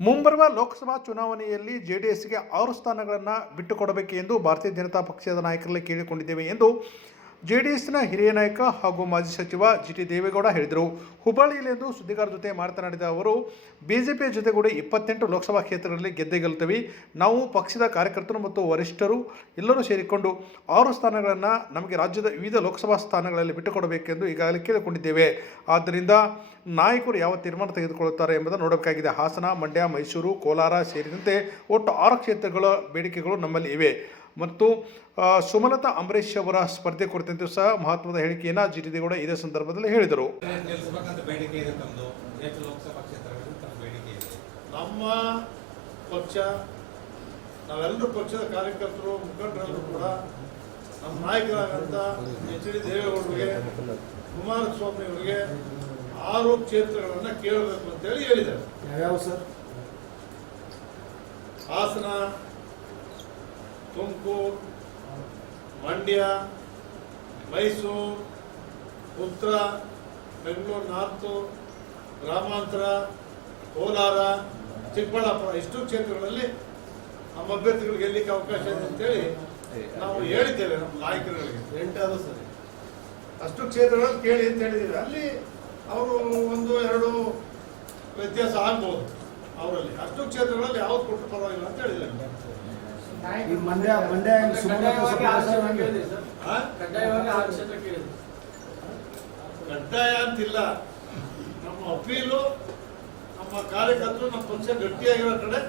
ಮುಂಬರುವ ಲೋಕಸಭಾ ಚುನಾವಣೆಯಲ್ಲಿ ಜೆಡಿಎಸ್ಗೆ ಆರು ಸ್ಥಾನಗಳನ್ನು ಬಿಟ್ಟುಕೊಡಬೇಕು ಎಂದು ಭಾರತೀಯ ಜನತಾ ಪಕ್ಷದ ನಾಯಕರಲ್ಲಿ ಕೇಳಿಕೊಂಡಿದ್ದೇವೆ ಎಂದು ಜೆಡಿಎಸ್ನ ಹಿರಿಯ ನಾಯಕ ಹಾಗೂ ಮಾಜಿ ಸಚಿವ ಜಿ ಟಿ ದೇವೇಗೌಡ ಹೇಳಿದರು. ಹುಬ್ಬಳ್ಳಿಯಲ್ಲಿಂದು ಸುದ್ದಿಗಾರರ ಜೊತೆ ಮಾತನಾಡಿದ ಅವರು, ಬಿಜೆಪಿಯ ಜೊತೆಗೂಡಿ ಇಪ್ಪತ್ತೆಂಟು ಲೋಕಸಭಾ ಕ್ಷೇತ್ರಗಳಲ್ಲಿ ಗೆದ್ದೆ ಗೆಲ್ತೀವಿ ನಾವು ಪಕ್ಷದ ಕಾರ್ಯಕರ್ತರು ಮತ್ತು ವರಿಷ್ಠರು ಎಲ್ಲರೂ ಸೇರಿಕೊಂಡು ಆರು ಸ್ಥಾನಗಳನ್ನು ನಮಗೆ ರಾಜ್ಯದ ವಿವಿಧ ಲೋಕಸಭಾ ಸ್ಥಾನಗಳಲ್ಲಿ ಬಿಟ್ಟುಕೊಡಬೇಕೆಂದು ಈಗಾಗಲೇ ಕೇಳಿಕೊಂಡಿದ್ದೇವೆ. ಆದ್ದರಿಂದ ನಾಯಕರು ಯಾವ ತೀರ್ಮಾನ ತೆಗೆದುಕೊಳ್ಳುತ್ತಾರೆ ಎಂಬುದನ್ನು ನೋಡಬೇಕಾಗಿದೆ. ಹಾಸನ, ಮಂಡ್ಯ, ಮೈಸೂರು, ಕೋಲಾರ ಸೇರಿದಂತೆ ಒಟ್ಟು ಆರು ಕ್ಷೇತ್ರಗಳ ಬೇಡಿಕೆಗಳು ನಮ್ಮಲ್ಲಿ ಇವೆ. ಮತ್ತು ಸುಮಲತಾ ಅಂಬರೀಶ್ ಅವರ ಸ್ಪರ್ಧೆ ಕುರಿತಂತೆ ಸಹ ಮಹತ್ವದ ಹೇಳಿಕೆಯನ್ನು ಜಿ ಟಿ ದೇಗೌಡ ಇದೇ ಸಂದರ್ಭದಲ್ಲಿ ಹೇಳಿದರು. ಗೆಲ್ಸ್ಬೇಕಂತ ಬೇಡಿಕೆ ಇದೆ ತಮ್ಮದು ಎಷ್ಟು ಲೋಕಸಭಾ ಕ್ಷೇತ್ರಗಳಲ್ಲಿ ತಮ್ಮ ಬೇಡಿಕೆ ಇದೆ? ನಮ್ಮ ಪಕ್ಷ ನಾವೆಲ್ಲರೂ ಪಕ್ಷದ ಕಾರ್ಯಕರ್ತರು ಮುಖಂಡರೆಲ್ಲರೂ ಕೂಡ ನಮ್ಮ ನಾಯಕರಾದಂಥ ಎಚ್ ಡಿ ದೇವೇಗೌಡರಿಗೆ ಕುಮಾರಸ್ವಾಮಿ ಅವರಿಗೆ ಆರು ಕ್ಷೇತ್ರಗಳನ್ನು ಕೇಳಬೇಕು ಅಂತೇಳಿ ಹೇಳಿದ್ದಾರೆ. ಯಾವ್ಯಾವ ಸರ್? ಹಾಸನ ತುಮಕೂರು ಮಂಡ್ಯ ಮೈಸೂರು ಉತ್ತರ ಬೆಂಗಳೂರು ನಾರ್ತು ಗ್ರಾಮಾಂತರ ಕೋಲಾರ ಚಿಕ್ಕಬಳ್ಳಾಪುರ ಇಷ್ಟು ಕ್ಷೇತ್ರಗಳಲ್ಲಿ ನಮ್ಮ ಅಭ್ಯರ್ಥಿಗಳು ಗೆಲ್ಲಿಕ್ಕೆ ಅವಕಾಶ ಇದೆ ಅಂತೇಳಿ ನಾವು ಹೇಳಿದ್ದೇವೆ ನಮ್ಮ ನಾಯಕರುಗಳಿಗೆ. ಎಂಟಾದ್ರೂ ಸರಿ. ಅಷ್ಟು ಕ್ಷೇತ್ರಗಳಲ್ಲಿ ಕೇಳಿ ಅಂತ ಹೇಳಿದ್ದೀವಿ. ಅಲ್ಲಿ ಅವರು ಒಂದು ಎರಡು ವ್ಯತ್ಯಾಸ ಆಗ್ಬೋದು ಅವರಲ್ಲಿ. ಅಷ್ಟು ಕ್ಷೇತ್ರಗಳಲ್ಲಿ ಯಾವ್ದು ಕೊಟ್ಟರು ಪರವಾಗಿಲ್ಲ ಅಂತ ಹೇಳಿದ್ದಾರೆ ಈ ಮಂಡ್ಯ ಮಂಡ್ಯ ಕಡ್ಡಾಯ ಅಂತಿಲ್ಲ. ನಮ್ಮ ಅಪೀಲು ನಮ್ಮ ಕಾರ್ಯಕರ್ತರು ನಮ್ಮ ಪಕ್ಷ ಗಟ್ಟಿಯಾಗಿರೋ ಕಡೆ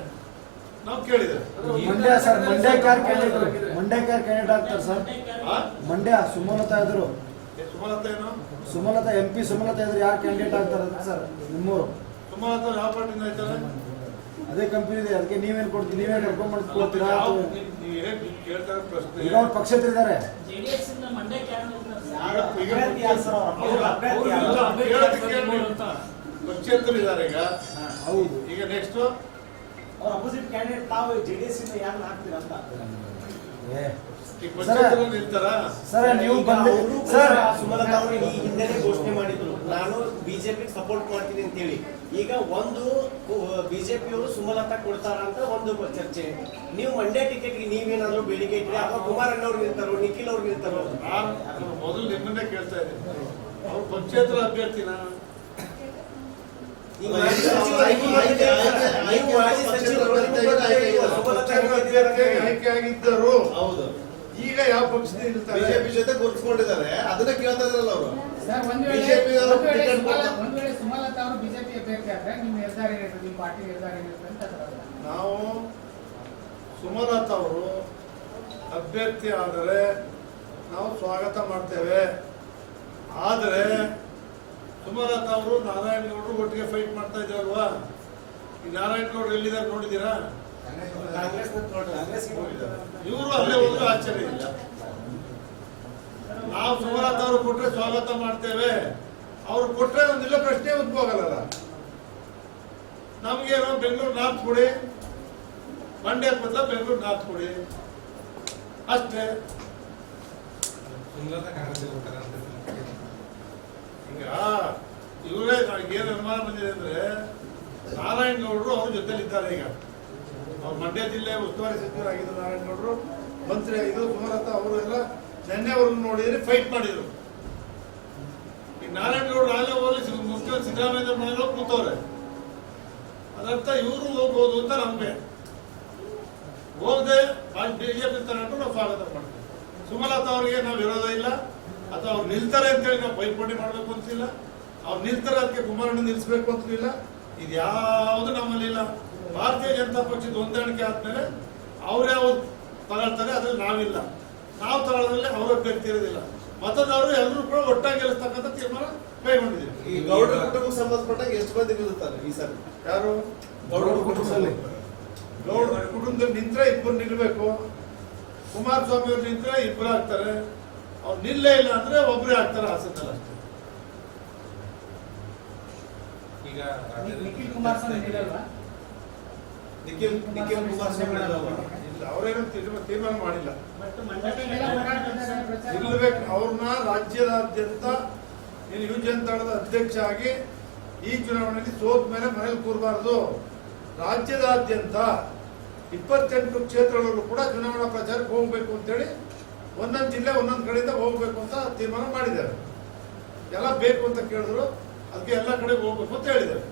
ನಾವು ಕೇಳಿದ್ದೇವೆ. ಮಂಡ್ಯ ಸರ್ ಕ್ಯಾಂಡಿಡೇಟ್ ಮಂಡ್ಯಕ್ಕೆ ಯಾರು ಕ್ಯಾಂಡಿಡೇಟ್ ಆಗ್ತಾರೆ ಸರ್. ಆ? ಮಂಡ್ಯ ಸುಮಲತಾ ಇದ್ರು. ಏ, ಸುಮಲತಾ ಏನು? ಸುಮಲತಾ ಎಂ ಪಿ ಸುಮಲತಾ ಇದ್ರು. ಯಾರು ಕ್ಯಾಂಡಿಡೇಟ್ ಆಗ್ತಾರೆ ಸರ್? ನಿಮ್ಮೂರು. ಸುಮಲತಾ ಯಾವ ಪಾರ್ಟಿಯಿಂದ ಇದ್ದಾರೆ ಅದೇ ಕಂಪನಿ ಇದೆ ಅದಕ್ಕೆ ನೀವೇನ್ ಕೊಡ್ತೀರಿ ನೀವೇನ್ ಕರ್ಕೊಂಡ್ ಮಾಡಿ ಕೊಡ್ತೀರಾ ಅಥವಾ- ನೀವು ಏನ್ ಪ್ರಶ್ನೆ ಈಗ ಅವ್ರು ಪಕ್ಷೇತರ ಇದ್ದಾರೆ ಜೆಡಿಎಸ್ ಇಂದ ಮಂಡ್ಯಕ್ಕೆ ಯಾರು ಹೋಗ್ತಾರೆ ಸರ್? ಈಗ- ಈಗ ಅಭ್ಯರ್ಥಿ ಯಾರು ಸರ್ ಅವ್ರು? ಅವ್ರು- ಅಭ್ಯರ್ಥಿ ಅವ್ರು ಯಾರು? ಇಲ್ಲ, ಅಭ್ಯರ್ಥಿ ಕೇಳೋದಕ್ಕೆ ಯಾರು ಕೇಳಿ. ಅಂತ. ಪಕ್ಷೇತರು ಇದ್ದಾರೆ ಈಗ ಹೌದು ಈಗ ನೆಕ್ಸ್ಟ್ ಅವ್ರ ಅಪೋಸಿಟ್ ಕ್ಯಾಂಡಿಡೇಟ್ ತಾವು ಜೆಡಿಎಸ್ ಇಂದ ಯಾರನ್ನ ಹಾಕ್ತೀರಾ ಅಂತ ಸರ್ ನೀವು ಬಂದ ಸರ್ ಸುಮಲತಾ ಅವರು ಈ ಹಿಂದೆನೆ ಘೋಷಣೆ ಮಾಡಿದ್ರು ನಾನು ಬಿಜೆಪಿ ಸಪೋರ್ಟ್ ಮಾಡ್ತೀನಿ ಅಂತ ಹೇಳಿ ಈಗ ಒಂದು ಬಿಜೆಪಿ ಅವರು ಸುಮಲತಾ ಕೊಡ್ತಾರ ಅಂತ ಒಂದು ಚರ್ಚೆ ನೀವು ಮಂಡ್ಯ ಟಿಕೆಟ್ ನೀವೇನಾದ್ರೂ ಬೇಡಿಕೆ ಇಟ್ಟರೆ ಅಥವಾ ಕುಮಾರಣ್ಣ ಅವ್ರು ನಿಲ್ತಾರೋ ನಿಖಿಲ್ ಅವ್ರು ನಿಲ್ತಾರೋ ನಾನು ನಾನು ಮೊದಲು ನಿಮ್ಮನ್ನೇ ಕೇಳ್ತಾ ಇದ್ದೀನಿ ಅವ್ರು ಪಕ್ಷೇತರ ಅಭ್ಯರ್ಥಿನ ಈಗ ಈಗ ಯಾವ ಪಕ್ಷದಿಂದ ನಿಲ್ತಾರೆ? ಬಿಜೆಪಿ ಜೊತೆ ಗುರುತಿಸ್ಕೊಂಡಿದ್ದಾರೆ ಅದನ್ನ ಕೇಳ್ತಾ ಇದ್ರಲ್ಲ ಅವರು. ಸರ್ ಒಂದ್ ವೇಳೆ ಸುಮಲತಾ ಒಂದ್ ವೇಳೆ ಸುಮಲತಾ ಅವರು ಬಿಜೆಪಿ ಅಭ್ಯರ್ಥಿ ಆದ್ರೆ ನಿಮ್ಮ ನಿರ್ಧಾರ ಏನಿರುತ್ತೆ? ನಿಮ್ಮ ಪಾರ್ಟಿ ನಿರ್ಧಾರ ಏನಿರುತ್ತೆ ಅಂತ ಹೇಳ್ತಾರೆ. ನಾವು ಸುಮಲತಾ ಅವರು ಅಭ್ಯರ್ಥಿ ಆದರೆ ನಾವು ಸ್ವಾಗತ ಮಾಡ್ತೇವೆ. ಆದರೆ ಸುಮಲತಾ ಅವರು ನಾರಾಯಣಗೌಡರು ಒಟ್ಟಿಗೆ ಫೈಟ್ ಮಾಡ್ತಾ ಇದ್ದಾರಲ್ವಾ ಈ ನಾರಾಯಣಗೌಡರು ಎಲ್ಲಿದ್ದಾರೆ ನೋಡಿದ್ದೀರಾ? ಇವರು ಅಲ್ಲೇ ಹೋದ್ರು ಆಶ್ಚರ್ಯ ಇಲ್ಲ. ನಾವು ಸುಮಲತಾ ಅವರು ಕೊಟ್ರೆ ಸ್ವಾಗತ ಮಾಡ್ತೇವೆ. ಅವ್ರು ಕೊಟ್ರೆ ಒಂದಿಲ್ಲ ಪ್ರಶ್ನೆ ಉದ್ಭೋಗಲ್ಲ ನಮ್ಗೇನು ಬೆಂಗಳೂರು ನಾರ್ತ್ ಕೊಡಿ. ಮಂಡ್ಯ ಬದಲ ಬೆಂಗಳೂರು ನಾರ್ತ್ ಕೊಡಿ. ಅಷ್ಟೇ. ಈಗ ಇವರೇ ಏನು ಅನುಮಾನ ಬಂದಿದೆ ಅಂದ್ರೆ ನಾರಾಯಣಗೌಡರು ಅವ್ರ ಜೊತೆಲಿದ್ದಾರೆ ಈಗ. ಮಂಡ್ಯ ಜಿಲ್ಲೆ ಉಸ್ತುವಾರಿ ಸಚಿವರಾಗಿದ್ದರು ನಾರಾಯಣಗೌಡರು ಮಂತ್ರಿ ಆಗಿದ್ರು ಸುಮಲತಾ ಅವರು ಎಲ್ಲ ನಿನ್ನೆವರೆಗೂ ನೋಡಿದ್ರೆ ಫೈಟ್ ಮಾಡಿದ್ರು. ಈ ನಾರಾಯಣಗೌಡರು ಆಗಲೇ ಹೋಗಲಿ ಮುಖ್ಯಮಂತ್ರಿ ಸಿದ್ದರಾಮಯ್ಯ ಮನೆಯಲ್ಲೂ ಕೂತವ್ರೆ. ಅದರ್ಥ ಇವರು ಹೋಗ್ಬೋದು ಅಂತ ನಂಬೆ. ಹೋಗದೆ ಬಿಜೆಪಿ ತಗೊಂಡು ನಾವು ಸ್ವಾಗತ ಮಾಡ್ತೀವಿ. ಸುಮಲತಾ ಅವರಿಗೆ ನಾವು ವಿರೋಧ ಇಲ್ಲ. ಅಥವಾ ಅವ್ರು ನಿಲ್ತಾರೆ ಅಂತೇಳಿ ನಾವು ಪೈಪೋಟಿ ಮಾಡಬೇಕು ಅಂತಿಲ್ಲ. ಅವ್ರು ನಿಲ್ತಾರೆ ಅದಕ್ಕೆ ಕುಮಾರಣ್ಣ ನಿಲ್ಲಿಸ್ಬೇಕು ಅಂತಿಲ್ಲ. ಇದು ಯಾವುದು ನಮ್ಮಲ್ಲಿ ಇಲ್ಲ ಭಾರತೀಯ ಜನತಾ ಪಕ್ಷದ ಹೊಂದಾಣಿಕೆ ಆದ್ಮೇಲೆ ಅವ್ರು ಯಾವ್ದು ತಗೊಳ್ತಾರೆ ಅದ್ರಲ್ಲಿ ನಾವಿಲ್ಲ. ನಾವು ತಗೊಳ್ಳೋದ್ರಲ್ಲಿ ಅವ್ರ ಅಭ್ಯರ್ಥಿ ಇರೋದಿಲ್ಲ. ಮತದಾರರು ಎಲ್ಲರೂ ಕೂಡ ಒಟ್ಟಾಗಿ ಗೆಲ್ಲಿಸ್ತಕ್ಕಂಥ ತೀರ್ಮಾನ ಕೈಗೊಂಡಿದ್ದೀವಿ. ಈ ಗೌಡ ಕುಟುಂಬಕ್ಕೆ ಸಂಬಂಧಪಟ್ಟಾಗ ಎಷ್ಟು ಮಂದಿ ನಿಲ್ಲುತ್ತಾರೆ ಈ ಸಲ? ಯಾರು? ಗೌಡ ಕುಟುಂಬದಲ್ಲಿ. ಗೌಡ ಕುಟುಂಬದಲ್ಲಿ ನಿಂತ್ರೆ ಇಬ್ಬರು ನಿಲ್ಬೇಕು. ಕುಮಾರಸ್ವಾಮಿ ಅವ್ರು ನಿಂತ್ರೆ ಇಬ್ಬರು ಆಗ್ತಾರೆ. ಅವ್ರು ನಿಲ್ಲೇ ಇಲ್ಲ ಅಂದ್ರೆ ಒಬ್ಬರೇ ಆಗ್ತಾರೆ ಹಾಸನದಲ್ಲಿ ಅಷ್ಟೇ. ಈಗ ನಿಖಿಲ್ ಕುಮಾರಸ್ವಾಮಿ ನಿಲ್ಲಲ್ವಾ ತೀರ್ಮಾನ ಮಾಡಿಲ್ಲ. ಅವ್ರನ್ನ ರಾಜ್ಯದಾದ್ಯಂತ ನೀನು ಯುವ ಜನತಾಳದ ಅಧ್ಯಕ್ಷ ಆಗಿ ಈ ಚುನಾವಣೆಯಲ್ಲಿ ಸೋತ ಮೇಲೆ ಮನೇಲಿ ಕೂರಬಾರದು. ರಾಜ್ಯದಾದ್ಯಂತ ಇಪ್ಪತ್ತೆಂಟು ಕ್ಷೇತ್ರಗಳಲ್ಲೂ ಕೂಡ ಚುನಾವಣಾ ಪ್ರಚಾರಕ್ಕೆ ಹೋಗಬೇಕು ಅಂತೇಳಿ ಒಂದೊಂದು ಜಿಲ್ಲೆ ಒಂದೊಂದು ಕಡೆಯಿಂದ ಹೋಗಬೇಕು ಅಂತ ತೀರ್ಮಾನ ಮಾಡಿದ್ದಾರೆ. ಎಲ್ಲ ಬೇಕು ಅಂತ ಕೇಳಿದ್ರು. ಅದಕ್ಕೆ ಎಲ್ಲ ಕಡೆ ಹೋಗ್ಬೇಕು ಅಂತ ಹೇಳಿದ್ದಾರೆ.